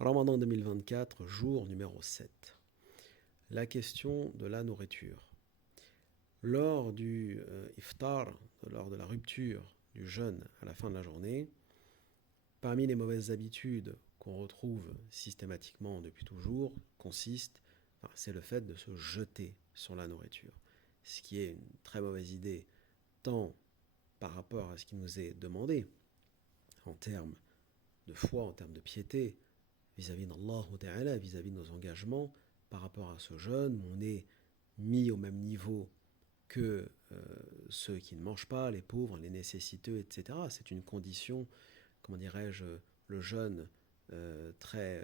Ramadan 2024, jour numéro 7. La question de la nourriture. Lors du iftar, lors de la rupture du jeûne à la fin de la journée, parmi les mauvaises habitudes qu'on retrouve systématiquement depuis toujours, c'est le fait de se jeter sur la nourriture. Ce qui est une très mauvaise idée, tant par rapport à ce qui nous est demandé, en termes de foi, en termes de piété, vis-à-vis d'Allah Ta'ala, vis-à-vis de nos engagements, par rapport à ce jeûne, on est mis au même niveau que ceux qui ne mangent pas, les pauvres, les nécessiteux, etc. C'est une condition, comment dirais-je, le jeûne très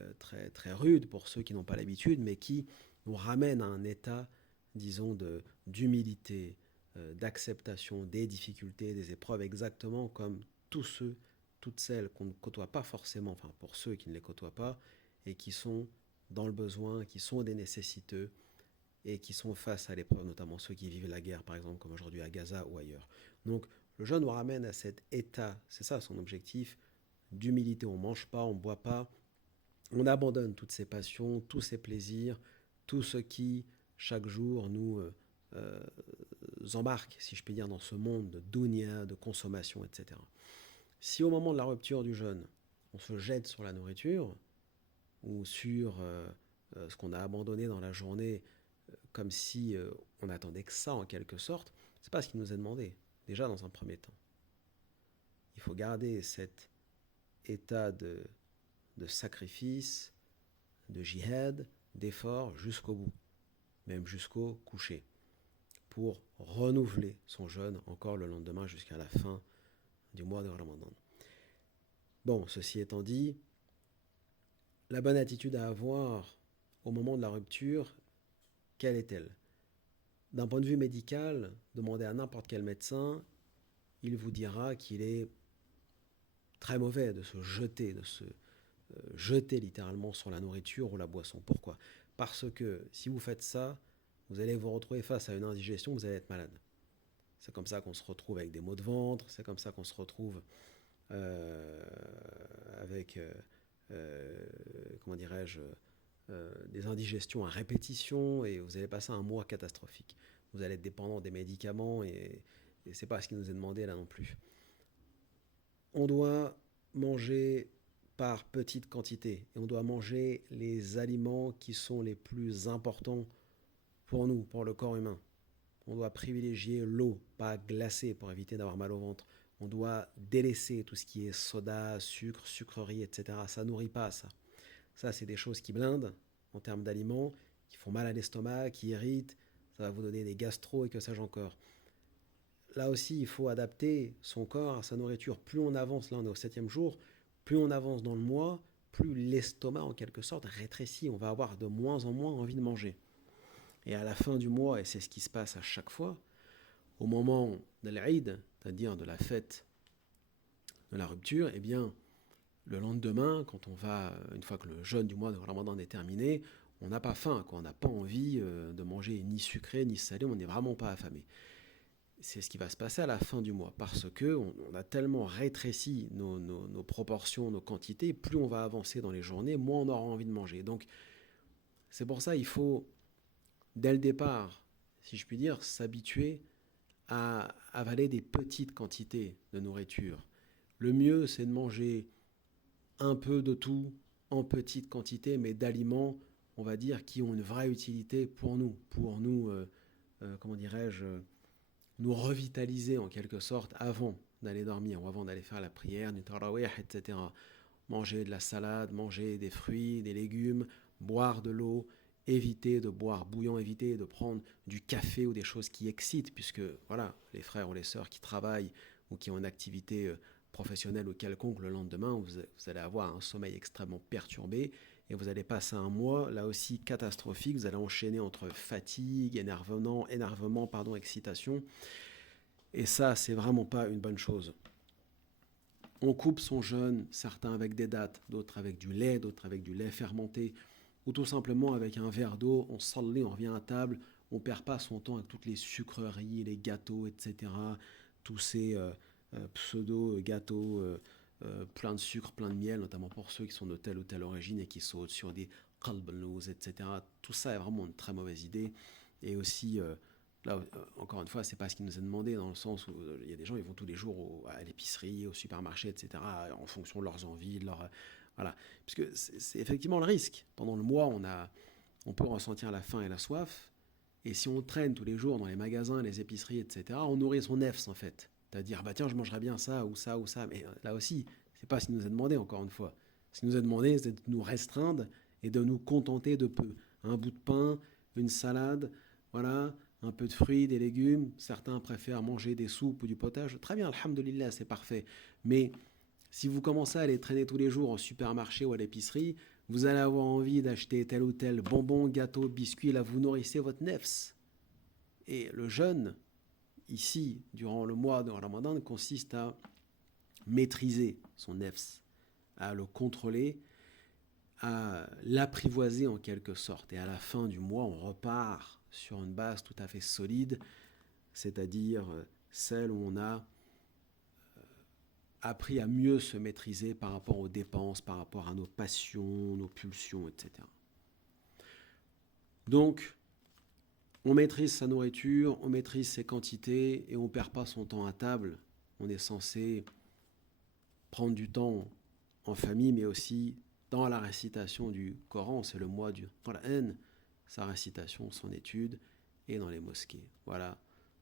rude pour ceux qui n'ont pas l'habitude, mais qui nous ramène à un état, disons, d'humilité, d'acceptation des difficultés, des épreuves, exactement comme tous ceux, toutes celles qu'on ne côtoie pas forcément, enfin pour ceux qui ne les côtoient pas, et qui sont dans le besoin, qui sont des nécessiteux, et qui sont face à l'épreuve, notamment ceux qui vivent la guerre, par exemple, comme aujourd'hui à Gaza ou ailleurs. Donc le jeûne nous ramène à cet état, c'est ça son objectif, d'humilité. On ne mange pas, on ne boit pas, on abandonne toutes ses passions, tous ses plaisirs, tout ce qui, chaque jour, nous euh, embarque, si je puis dire, dans ce monde de dunya, de consommation, etc. Si au moment de la rupture du jeûne, on se jette sur la nourriture, ou sur ce qu'on a abandonné dans la journée, comme si on attendait que ça en quelque sorte, c'est pas ce qui nous est demandé, déjà dans un premier temps. Il faut garder cet état de sacrifice, de jihad, d'effort jusqu'au bout, même jusqu'au coucher, pour renouveler son jeûne encore le lendemain jusqu'à la fin du mois de Ramadan. Bon, ceci étant dit, la bonne attitude à avoir au moment de la rupture, quelle est-elle? D'un point de vue médical, demandez à n'importe quel médecin, il vous dira qu'il est très mauvais de se jeter, de se jeter littéralement sur la nourriture ou la boisson. Pourquoi? Parce que si vous faites ça, vous allez vous retrouver face à une indigestion, vous allez être malade. C'est comme ça qu'on se retrouve avec des maux de ventre, c'est comme ça qu'on se retrouve euh, avec, comment dirais-je, des indigestions à répétition, et vous allez passer un mois catastrophique. Vous allez être dépendant des médicaments, et c'est pas ce qui nous est demandé là non plus. On doit manger par petite quantité, et on doit manger les aliments qui sont les plus importants pour nous, pour le corps humain. On doit privilégier l'eau, pas glacée, pour éviter d'avoir mal au ventre. On doit délaisser tout ce qui est soda, sucre, sucrerie, etc. Ça nourrit pas, ça. Ça, c'est des choses qui blindent en termes d'aliments, qui font mal à l'estomac, qui irritent. Ça va vous donner des gastro et que sais-je encore. Là aussi, il faut adapter son corps à sa nourriture. Plus on avance, là on est au 7e jour, plus on avance dans le mois, plus l'estomac en quelque sorte rétrécit. On va avoir de moins en moins envie de manger. Et à la fin du mois, et c'est ce qui se passe à chaque fois, au moment de l'Aïd, c'est-à-dire de la fête de la rupture, eh bien, le lendemain, quand on va, une fois que le jeûne du mois de Ramadan est terminé, on n'a pas faim, quoi. On n'a pas envie de manger ni sucré ni salé, on n'est vraiment pas affamé. C'est ce qui va se passer à la fin du mois, parce que on a tellement rétréci nos proportions, nos quantités, plus on va avancer dans les journées, moins on aura envie de manger. Donc c'est pour ça qu'il faut, dès le départ, si je puis dire, s'habituer à avaler des petites quantités de nourriture. Le mieux, c'est de manger un peu de tout en petite quantité, mais d'aliments, on va dire, qui ont une vraie utilité pour nous, comment dirais-je, nous revitaliser en quelque sorte avant d'aller dormir ou avant d'aller faire la prière, du tarawih, etc. Manger de la salade, manger des fruits, des légumes, boire de l'eau, éviter de boire bouillant, éviter de prendre du café ou des choses qui excitent, puisque voilà, les frères ou les sœurs qui travaillent ou qui ont une activité professionnelle ou quelconque le lendemain, vous allez avoir un sommeil extrêmement perturbé et vous allez passer un mois là aussi catastrophique. Vous allez enchaîner entre fatigue, énervement, excitation, et ça, c'est vraiment pas une bonne chose. On coupe son jeûne, certains avec des dattes, d'autres avec du lait, d'autres avec du lait fermenté, ou tout simplement avec un verre d'eau, on salé, on revient à table, on perd pas son temps avec toutes les sucreries, les gâteaux, etc. Tous ces pseudo-gâteaux plein de sucre, plein de miel, notamment pour ceux qui sont de telle ou telle origine et qui sautent sur des qalb al-lawz, etc. Tout ça est vraiment une très mauvaise idée. Et aussi, là, encore une fois, c'est pas ce qui nous est demandé, dans le sens où il y a des gens, ils vont tous les jours à l'épicerie, au supermarché, etc., en fonction de leurs envies, de leur, voilà. Puisque c'est effectivement le risque. Pendant le mois, on peut ressentir la faim et la soif. Et si on traîne tous les jours dans les magasins, les épiceries, etc., on nourrit son nefs, en fait. C'est-à-dire, bah tiens, je mangerais bien ça ou ça ou ça. Mais là aussi, c'est pas ce qui nous est demandé, encore une fois. Ce qui nous est demandé, c'est de nous restreindre et de nous contenter de peu. Un bout de pain, une salade, voilà, un peu de fruits, des légumes. Certains préfèrent manger des soupes ou du potage. Très bien, alhamdoulilah, c'est parfait. Mais si vous commencez à aller traîner tous les jours au supermarché ou à l'épicerie, vous allez avoir envie d'acheter tel ou tel bonbon, gâteau, biscuit. Là, vous nourrissez votre nefs. Et le jeûne, ici, durant le mois de Ramadan, consiste à maîtriser son nefs, à le contrôler, à l'apprivoiser en quelque sorte. Et à la fin du mois, on repart sur une base tout à fait solide, c'est-à-dire celle où on a appris à mieux se maîtriser par rapport aux dépenses, par rapport à nos passions, nos pulsions, etc. Donc, on maîtrise sa nourriture, on maîtrise ses quantités et on ne perd pas son temps à table. On est censé prendre du temps en famille, mais aussi dans la récitation du Coran. C'est le mois du Qur'an, sa récitation, son étude, et dans les mosquées. Voilà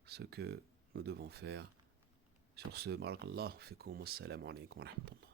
ce que nous devons faire. Sur ce, barakallahu fikum, wassalamu alaykum wa rahmatullah.